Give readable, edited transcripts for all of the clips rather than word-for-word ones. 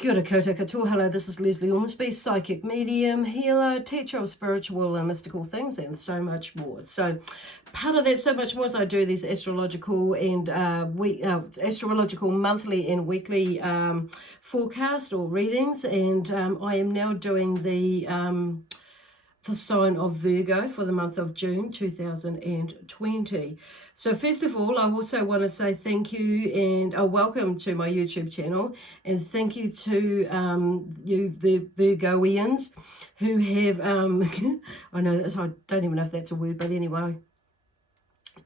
Kia ora koutou katoa. Hello, this is Lesley Ormsby, psychic medium, healer, teacher of spiritual and mystical things, and so much more. So, part of that, so much more, is I do these astrological and astrological monthly and weekly forecast or readings, and I am now doing the sign of Virgo for the month of June 2020. So first of all, I also want to say thank you and welcome to my YouTube channel, and thank you to you Virgoians who have I know that's, I don't even know if that's a word, but anyway,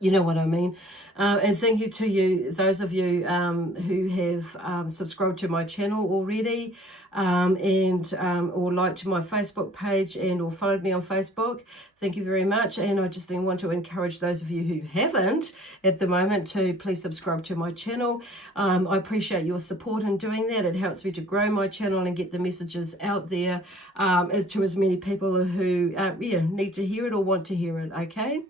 you know what I mean. And thank you to you, those of you who have subscribed to my channel already, or liked my Facebook page and or followed me on Facebook. Thank you very much. And I just want to encourage those of you who haven't at the moment to please subscribe to my channel. I appreciate your support in doing that. It helps me to grow my channel and get the messages out there to as many people who need to hear it or want to hear it, okay?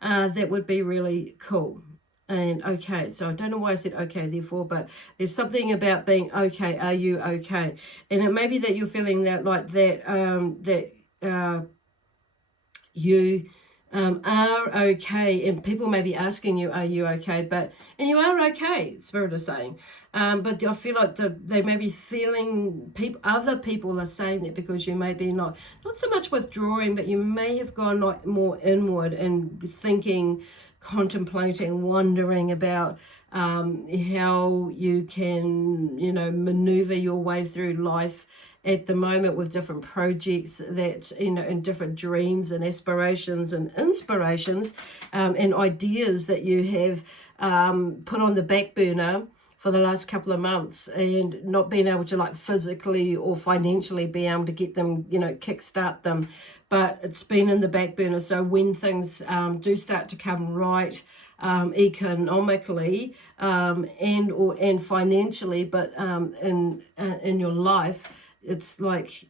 That would be really cool. And okay, so I don't know why I said okay therefore, but there's something about being okay. Are you okay? And it may be that you're feeling that like that, you are okay, and people may be asking you, are you okay? And you are okay, Spirit is saying. But I feel like they may be feeling, other people are saying that because you may be not so much withdrawing, but you may have gone like more inward and thinking, contemplating, wondering about how you can, maneuver your way through life at the moment with different projects that, and different dreams and aspirations and inspirations and ideas that you have put on the back burner for the last couple of months, and not being able to like physically or financially be able to get them, kickstart them. But it's been in the back burner. So when things do start to come right, economically and financially, but in your life, it's like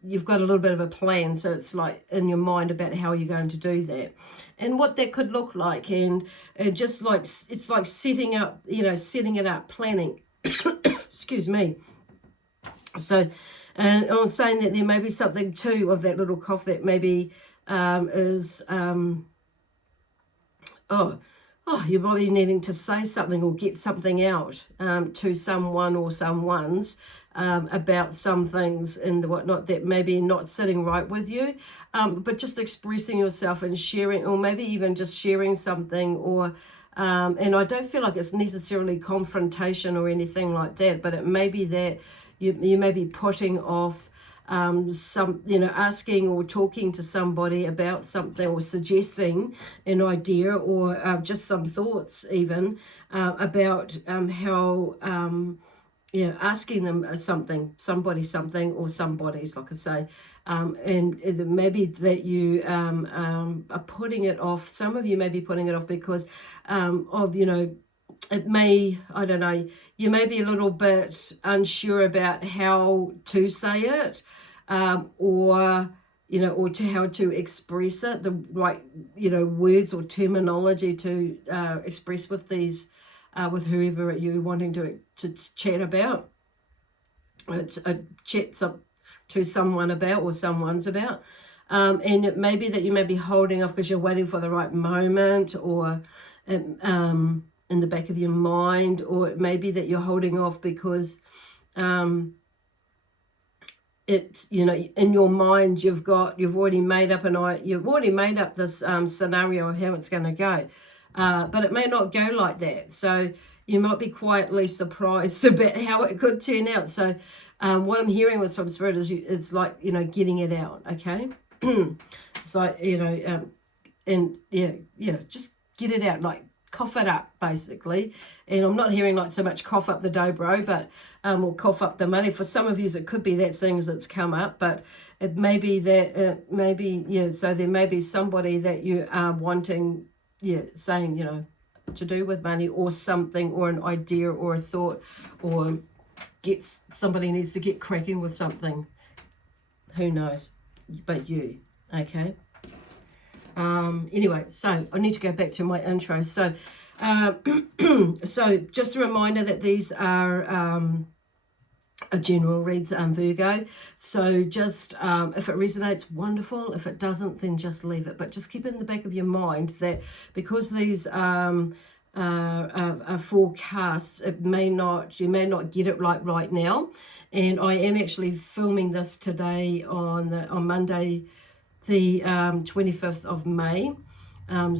you've got a little bit of a plan. So it's like in your mind about how you're going to do that and what that could look like, and just like it's like setting it up, planning. Excuse me. So, and I'm saying that there may be something too of that little cough that maybe is you might be needing to say something or get something out to someone or someone's about some things and the whatnot that maybe not sitting right with you, but just expressing yourself and sharing, or maybe even just sharing something, or and I don't feel like it's necessarily confrontation or anything like that, but it may be that you may be putting off asking or talking to somebody about something, or suggesting an idea, or just some thoughts even about how asking them something or somebody's, like I say, and maybe that you are putting it off. Some of you may be putting it off because of it may, I don't know, you may be a little bit unsure about how to say it, or to how to express it, the right, words or terminology to express with these, with whoever you're wanting to chat about, to someone about, or someone's about. And it may be that you may be holding off because you're waiting for the right moment, or in the back of your mind, or it may be that you're holding off because it's, in your mind you've already made up this scenario of how it's going to go, but it may not go like that. So you might be quietly surprised about how it could turn out. So what I'm hearing with from Spirit is it's like, getting it out, okay? It's like, and just get it out, like cough it up, basically. And I'm not hearing like so much cough up the dobro, but or cough up the money. For some of you, it could be that things that's come up, but it may be that so there may be somebody that you are wanting, saying, to do with money or something, or an idea or a thought, or somebody needs to get cracking with something. Who knows? But you, okay? Anyway, so I need to go back to my intro. So, so just a reminder that these are a general reads, Virgo. So just if it resonates, wonderful. If it doesn't, then just leave it. But just keep it in the back of your mind that because these are forecasts, you may not get it right now. And I am actually filming this today on Monday, the 25th of May. And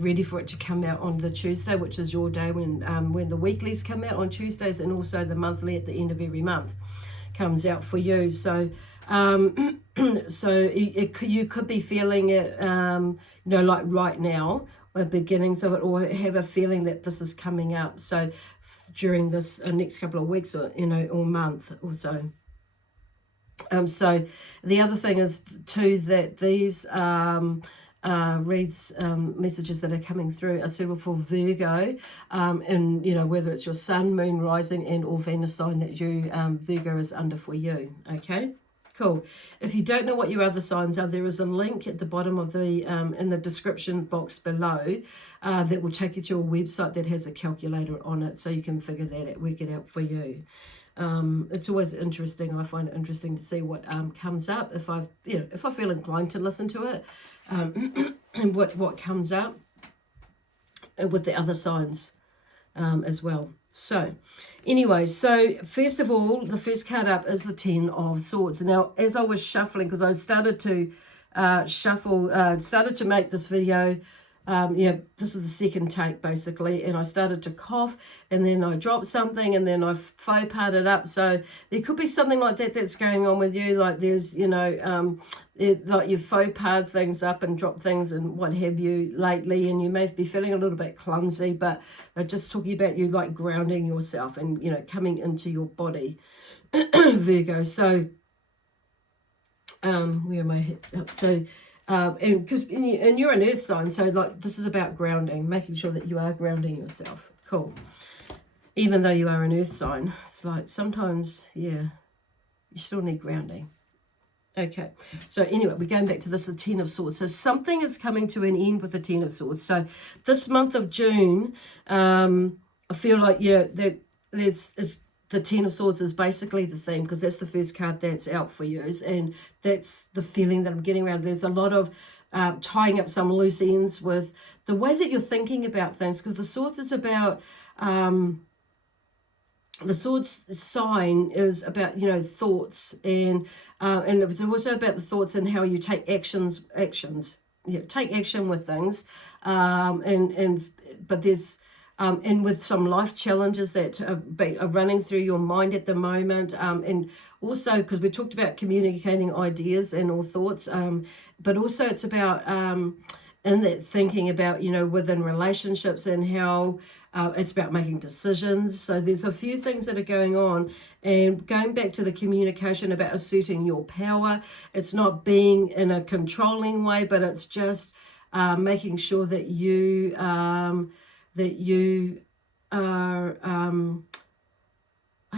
ready for it to come out on the Tuesday, which is your day when the weeklies come out on Tuesdays, and also the monthly at the end of every month comes out for you. So you could be feeling it, like right now, or beginnings of it, or have a feeling that this is coming up. So during this next couple of weeks, or or month or so. So the other thing is too that these reads, messages that are coming through are suitable for Virgo, and whether it's your sun, moon, rising, and or Venus sign that you Virgo is under for you. Okay, cool. If you don't know what your other signs are, there is a link at the bottom of the in the description box below that will take you to a website that has a calculator on it, so you can figure that out, work it out for you. It's always interesting. I find it interesting to see what comes up if I feel inclined to listen to it, and what comes up with the other signs as well. So anyway, so first of all, the first card up is the Ten of Swords. Now, as I was shuffling, because I started to started to make this video. This is the second take basically, and I started to cough, and then I dropped something, and then I faux pas it up. So there could be something like that that's going on with you, like there's like you've faux pas things up and dropped things and what have you lately, and you may be feeling a little bit clumsy, but they're just talking about you like grounding yourself and coming into your body. Virgo. So where am I? So and because you're an earth sign, so like this is about grounding, making sure that you are grounding yourself. Cool. Even though you are an earth sign, it's like sometimes, you still need grounding. Okay, so anyway, we're going back to this, the Ten of Swords. So something is coming to an end with the Ten of Swords. So this month of June, I feel like, that there's the Ten of Swords is basically the theme, because that's the first card that's out for you, and that's the feeling that I'm getting around. There's a lot of tying up some loose ends with the way that you're thinking about things, because the Swords is about, the Swords sign is about, thoughts, and it's also about the thoughts and how you take actions. Take action with things, but there's and with some life challenges that are running through your mind at the moment, and also because we talked about communicating ideas and all thoughts, but also it's about in that thinking about, within relationships, and how it's about making decisions. So there's a few things that are going on, and going back to the communication about asserting your power. It's not being in a controlling way, but it's just making sure that you are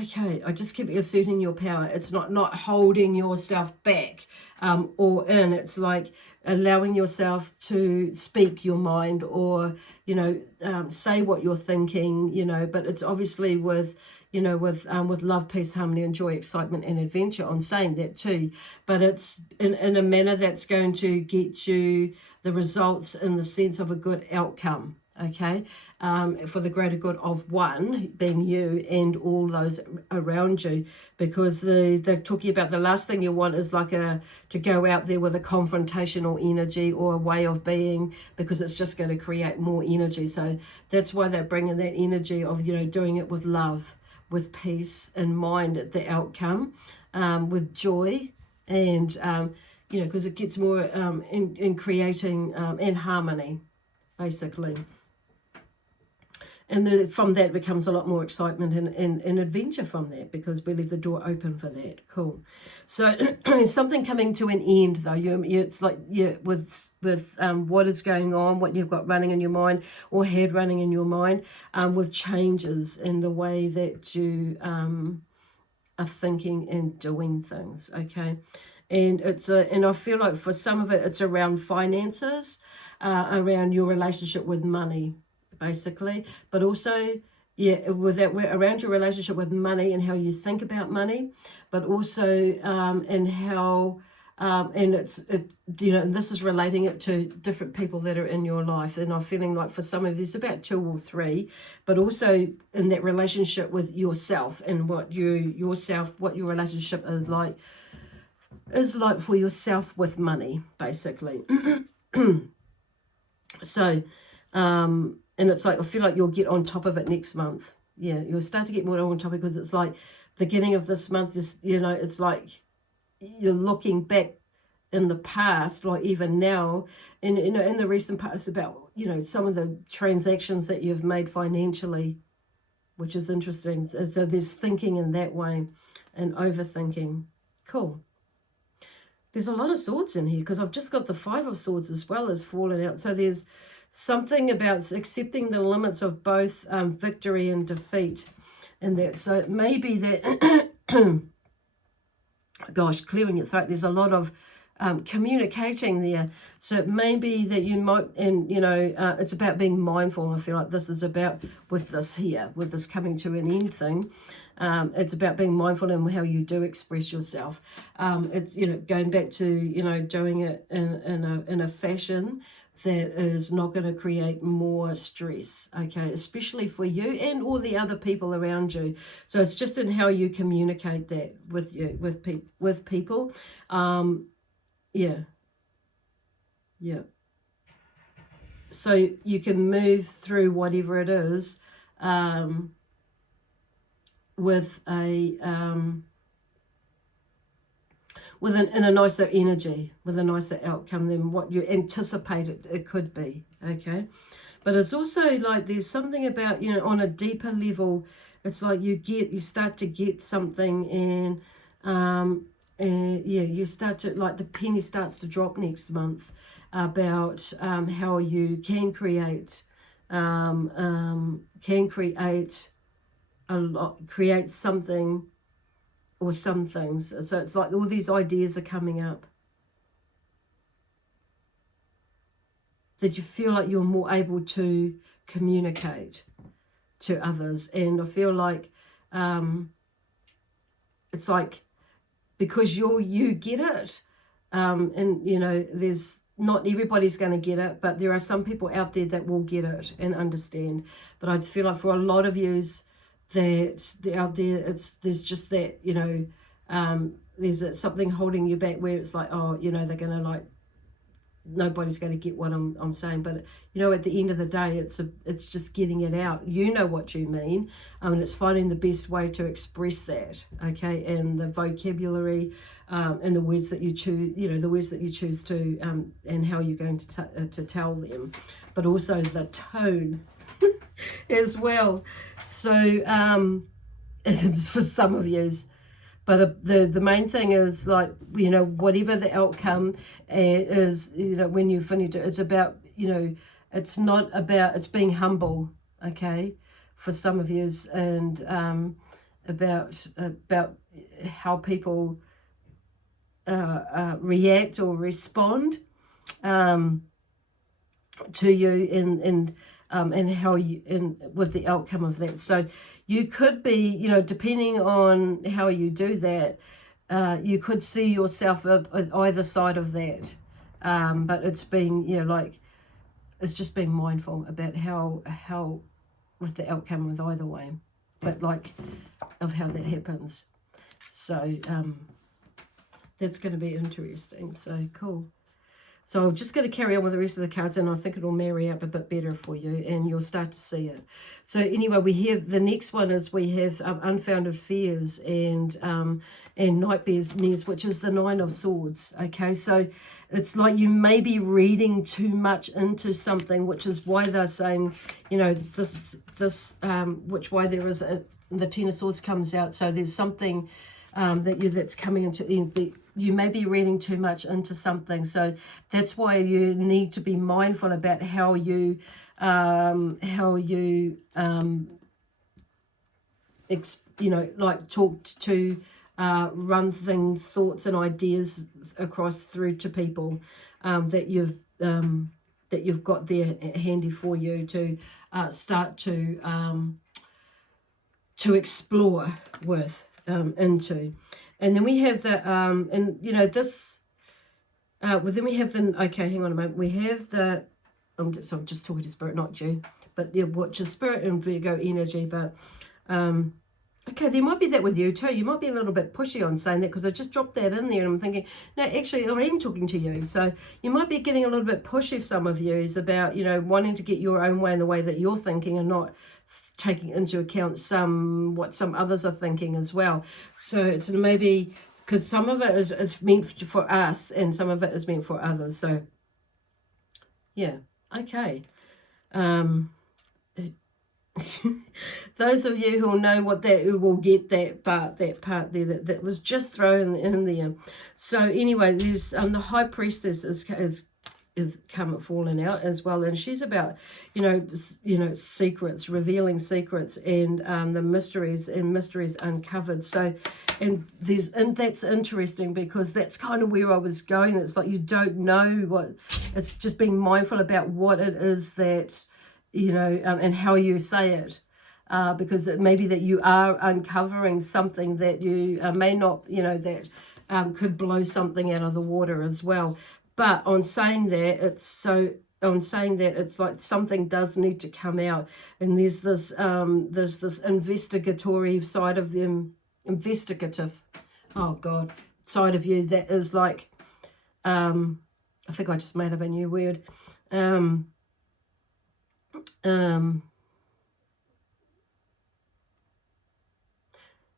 okay. I just keep asserting your power. It's not holding yourself back or in. It's like allowing yourself to speak your mind, or say what you're thinking, but it's obviously with love, peace, harmony, and joy, excitement, and adventure on saying that too. But it's in a manner that's going to get you the results in the sense of a good outcome. Okay, for the greater good of one, being you and all those around you, because they're talking about the last thing you want is like to go out there with a confrontational energy or a way of being, because it's just going to create more energy. So that's why they're bringing that energy of doing it with love, with peace in mind at the outcome, with joy, and because it gets more in creating in harmony, basically. And from that becomes a lot more excitement and adventure from that, because we leave the door open for that. Cool. So there's something coming to an end, though. It's like, with what is going on, what you've got running in your mind, or had running in your mind, with changes in the way that you are thinking and doing things. Okay. And and I feel like for some of it, it's around finances, around your relationship with money, basically, but also yeah, with that, around your relationship with money and how you think about money, but also and how and and this is relating it to different people that are in your life. And I'm feeling like for some of you, it's about 2 or 3, but also in that relationship with yourself and what your relationship is like for yourself with money, basically. So, and it's like, I feel like you'll get on top of it next month. Yeah, you'll start to get more on top because it's like the beginning of this month, just, it's like you're looking back in the past, like even now, and in the recent past about, some of the transactions that you've made financially, which is interesting. So there's thinking in that way and overthinking. Cool. There's a lot of swords in here because I've just got the 5 of swords as well as fallen out. So there's something about accepting the limits of both victory and defeat and that. So it may be that, gosh, clearing your throat, there's a lot of communicating there. So it may be that you might, and it's about being mindful. I feel like this is about, with this coming to an end thing, it's about being mindful in how you do express yourself. It's going back to doing it in a fashion that is not going to create more stress, okay, especially for you and all the other people around you. So it's just in how you communicate that with people. Yeah. So you can move through whatever it is with in a nicer energy, with a nicer outcome than what you anticipated it could be, okay? But it's also like there's something about, on a deeper level, it's like you start to get something and you start to, like the penny starts to drop next month about how you can create create something or some things. So it's like all these ideas are coming up that you feel like you're more able to communicate to others. And I feel like it's like, because you get it, and there's not everybody's going to get it, but there are some people out there that will get it and understand. But I feel like for a lot of yous that out there, there's just that, there's something holding you back where it's like, oh, they're going to like, nobody's going to get what I'm saying. But at the end of the day, it's just getting it out. You know what you mean, and it's finding the best way to express that, okay, and the vocabulary and the words that you choose, the words that you choose to and how you're going to tell them, but also the tone as well. So it's for some of yous. But the main thing is, like, whatever the outcome is, when you finish it, it's about, it's not about, it's being humble, okay, for some of you, and about how people react or respond to you and how you with the outcome of that. So you could be, depending on how you do that, you could see yourself at either side of that, but it's being, it's just being mindful about how with the outcome with either way, but like of how that happens. So that's going to be interesting. So cool. So I'm just going to carry on with the rest of the cards, and I think it'll marry up a bit better for you, and you'll start to see it. So anyway, we have the next one is we have unfounded fears and nightmares, which is the 9 of Swords. Okay, so it's like you may be reading too much into something, which is why they're saying, which why there is the 10 of Swords comes out. So there's something that's coming into you may be reading too much into something, so that's why you need to be mindful about how you like talk to run things, thoughts and ideas across through to people that you've got there handy for you to start to to explore with, into. And then we have the, and you know, this, well, then we have the, okay, hang on a moment. We have the, I'm just talking to Spirit, not you, but yeah, watch your Spirit and Virgo energy. But, okay, there might be that with you too. You might be a little bit pushy on saying that, because I just dropped that in there and I'm thinking, no, actually, I am talking to you. So you might be getting a little bit pushy, some of you, is about, you know, wanting to get your own way in the way that you're thinking and not taking into account what some others are thinking as well. So it's maybe, because some of it is meant for us and some of it is meant for others. So yeah, okay. Those of you who know what that, who will get that part there that was just thrown in there. So anyway, there's the High Priestess is falling out as well, and she's about secrets, revealing secrets, and the mysteries uncovered. So and that's interesting, because that's kind of where I was going. It's like you don't know what, it's just being mindful about what it is that and how you say it, because it may be that you are uncovering something that you may not, that could blow something out of the water as well. But on saying that, it's like something does need to come out, and there's this investigatory side of them, side of you that is like, I think I just made up a new word.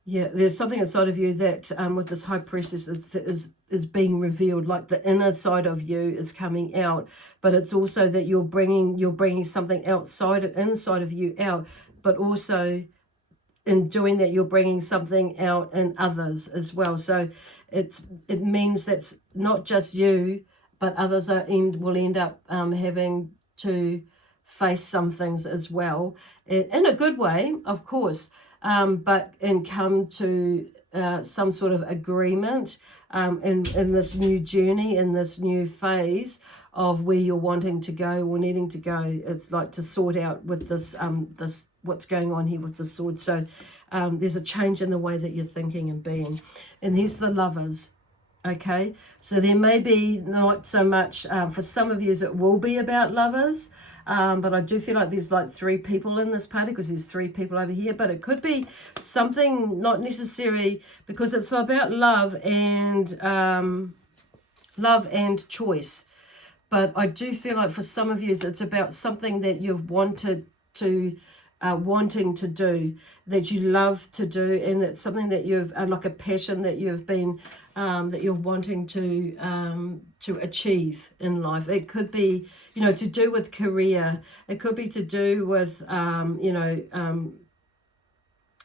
Yeah, there's something inside of you that with this High Priestess that is being revealed, like the inner side of you is coming out, but it's also that you're bringing something inside of you out, but also in doing that you're bringing something out in others as well. So it means that's not just you, but others will end up having to face some things as well, in a good way, of course, and come to some sort of agreement in this new journey, in this new phase of where you're wanting to go or needing to go. It's like to sort out with this what's going on here with the sword. So there's a change in the way that you're thinking and being. And here's the Lovers. Okay, so there may be not so much, for some of you it will be about lovers, but I do feel like there's like 3 people in this party, because there's 3 people over here, but it could be something not necessary, because it's about love and choice. But I do feel like for some of you it's about something that you've wanting to do, that you love to do, and it's something that you've like a passion that you've been that you're wanting to achieve in life. It could be to do with career. It could be to do with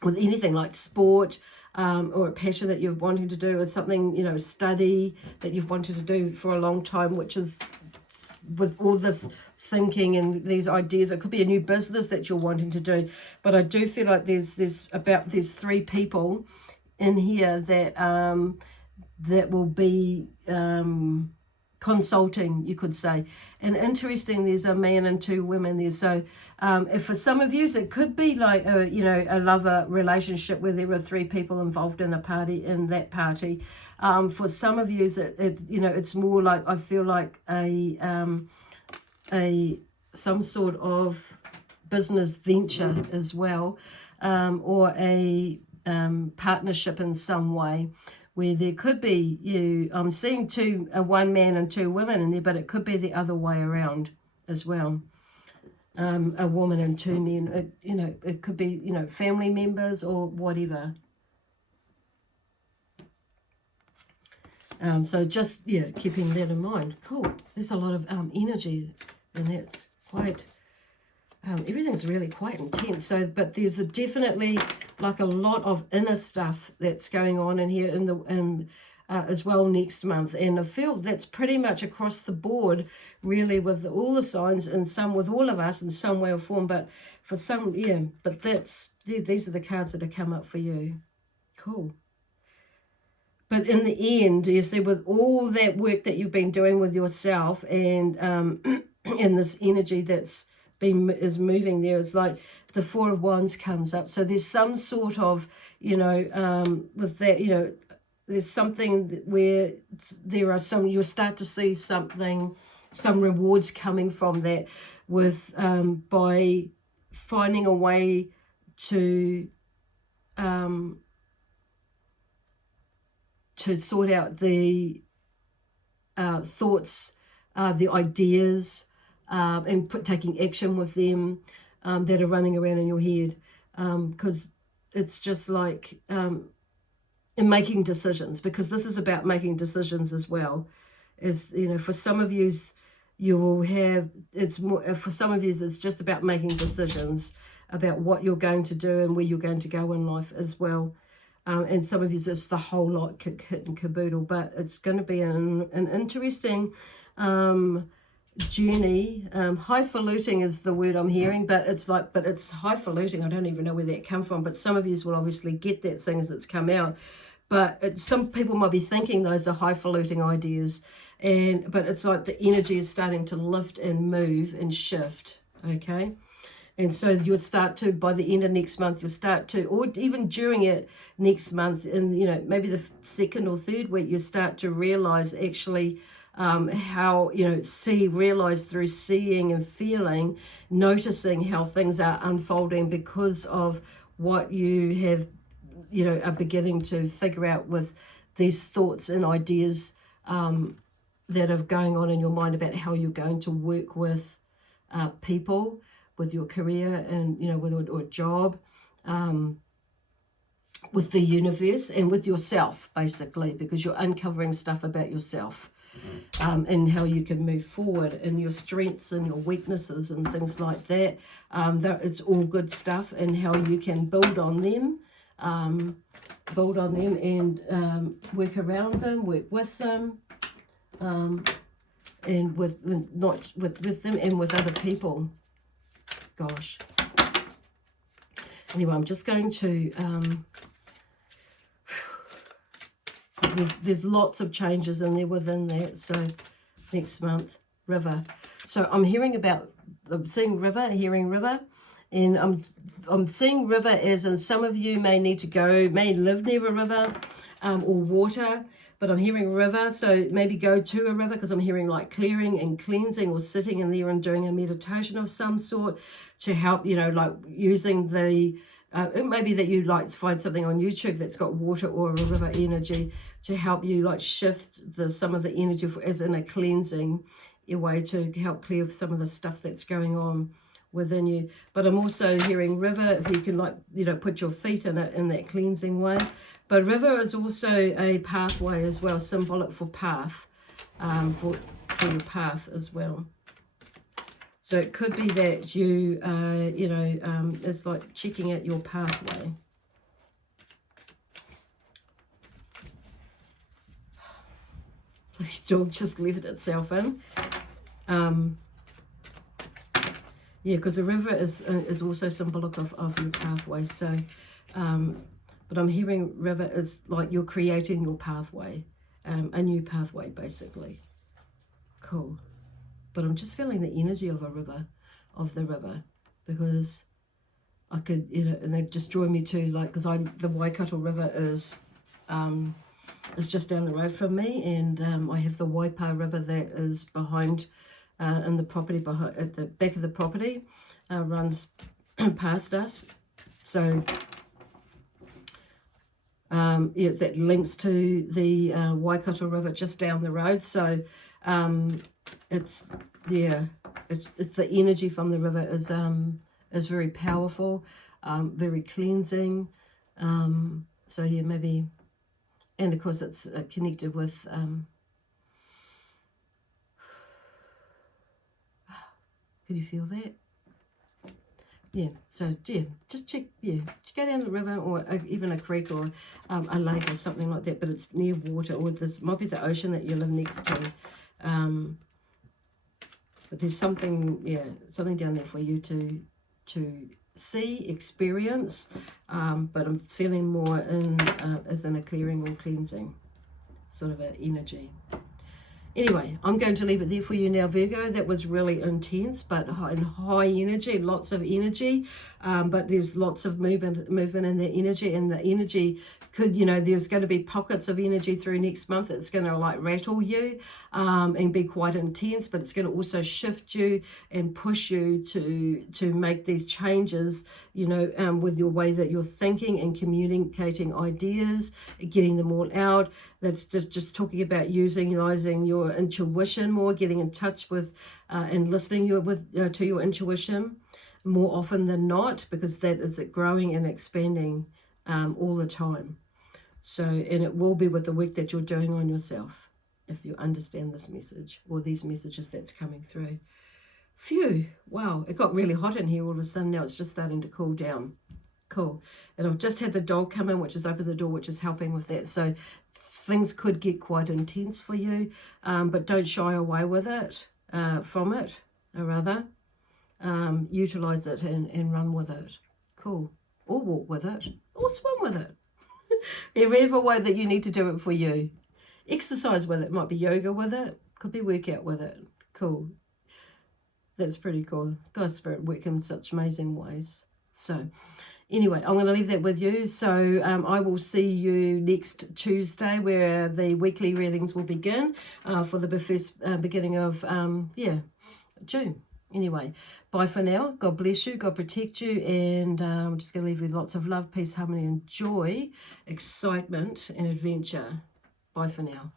with anything like sport, or a passion that you're wanting to do, or something study that you've wanted to do for a long time, which is with all this thinking and these ideas. It could be a new business that you're wanting to do. But I do feel like there's 3 people in here that will be consulting, you could say. And interesting, there's a man and 2 women there. So if for some of you it could be like a lover relationship where there were 3 people involved in that party. For some of you it's more like, I feel like some sort of business venture as well, or a partnership in some way, where there could be I'm seeing 1 man and 2 women in there, but it could be the other way around as well. A woman and 2 men. It could be family members or whatever. So just keeping that in mind. Cool. There's a lot of energy, and that's quite. Everything's really quite intense. So, but there's definitely like a lot of inner stuff that's going on in here as well next month. And I feel that's pretty much across the board, really, with all the signs, and some with all of us in some way or form. But for some, but these are the cards that have come up for you. Cool. But in the end, you see, with all that work that you've been doing with yourself, and and this energy that's is moving there. It's like the Four of Wands comes up. So there's some sort of, you know, with that, you know, there's something where there are some, you'll start to see something, some rewards coming from that with, by finding a way to sort out the thoughts, the ideas, and taking action with them that are running around in your head, because it's just like in making decisions, because this is about making decisions as well. As you know, for some of you, you will have, it's more, for some of you it's just about making decisions about what you're going to do and where you're going to go in life as well. And some of you it's the whole lot kit and caboodle, but it's going to be an interesting journey. Highfalutin is the word I'm hearing, but it's highfalutin. I don't even know where that come from, but some of you will obviously get that thing as it's come out. But some people might be thinking those are highfalutin ideas, but it's like the energy is starting to lift and move and shift, okay? And so you'll start to, by the end of next month, you'll start to, or even during it next month, and you know, maybe the second or third week, you start to realize actually how, you know, realize through seeing and feeling, noticing how things are unfolding because of what you have, you know, are beginning to figure out with these thoughts and ideas that are going on in your mind about how you're going to work with people, with your career, and you know, with a job, with the universe, and with yourself, basically, because you're uncovering stuff about yourself, and how you can move forward, and your strengths and your weaknesses and things like that. It's all good stuff, and how you can build on them, and work around them, work with them, and with not with them and with other people. Gosh. Anyway, I'm just going to there's lots of changes in there within that. So next month, river. So I'm hearing about, I'm seeing river, hearing river, and I'm seeing river as in some of you may need to go, may live near a river or water, but I'm hearing river, so maybe go to a river, because I'm hearing like clearing and cleansing, or sitting in there and doing a meditation of some sort to help, you know, like using the, it may be that you like find something on YouTube that's got water or a river energy to help you like shift some of the energy as in a cleansing way to help clear some of the stuff that's going on within you. But I'm also hearing river, if you can like, you know, put your feet in it in that cleansing way. But river is also a pathway as well, symbolic for path, for your path as well. So it could be that you, you know, it's like checking out your pathway. The dog just left itself in. Yeah, because the river is also symbolic of your pathway. So, but I'm hearing river is like you're creating your pathway, a new pathway, basically. Cool. But I'm just feeling the energy of the river, because I could, you know, and they just draw me to like, because the Waikato River is just down the road from me, and I have the Waipa River that is behind, in the property behind, at the back of the property, runs past us. So yes, that links to the Waikato River just down the road. So it's the energy from the river is very powerful, very cleansing. So yeah, maybe, and of course it's connected with can you feel that? Yeah, so yeah, just check, yeah, go down the river, or even a creek, or a lake or something like that, but it's near water, or this might be the ocean that you live next to. But there's something, yeah, something down there for you to see, experience, but I'm feeling more in as in a clearing or cleansing sort of an energy. Anyway, I'm going to leave it there for you now, Virgo. That was really intense, but high energy, lots of energy. But there's lots of movement in the energy, and the energy could, you know, there's going to be pockets of energy through next month. It's going to like rattle you and be quite intense, but it's going to also shift you and push you to make these changes, you know, with your way that you're thinking and communicating ideas, getting them all out. That's just talking about utilizing your intuition more, getting in touch with and listening to your intuition more often than not, because that is growing and expanding all the time. So, and it will be with the work that you're doing on yourself, if you understand this message or these messages that's coming through. Phew, wow, it got really hot in here all of a sudden. Now it's just starting to cool down. Cool. And I've just had the dog come in, which has opened the door, which is helping with that. So things could get quite intense for you, but don't shy away with it, from it, or rather. Utilize it and run with it. Cool. Or walk with it, or swim with it. Every way that you need to do it for you. Exercise with it. Might be yoga with it. Could be workout with it. Cool. That's pretty cool. God's Spirit work in such amazing ways. So anyway, I'm going to leave that with you. So I will see you next Tuesday, where the weekly readings will begin for the first beginning of June. Anyway, bye for now. God bless you. God protect you. And I'm just going to leave you with lots of love, peace, harmony, and joy, excitement, and adventure. Bye for now.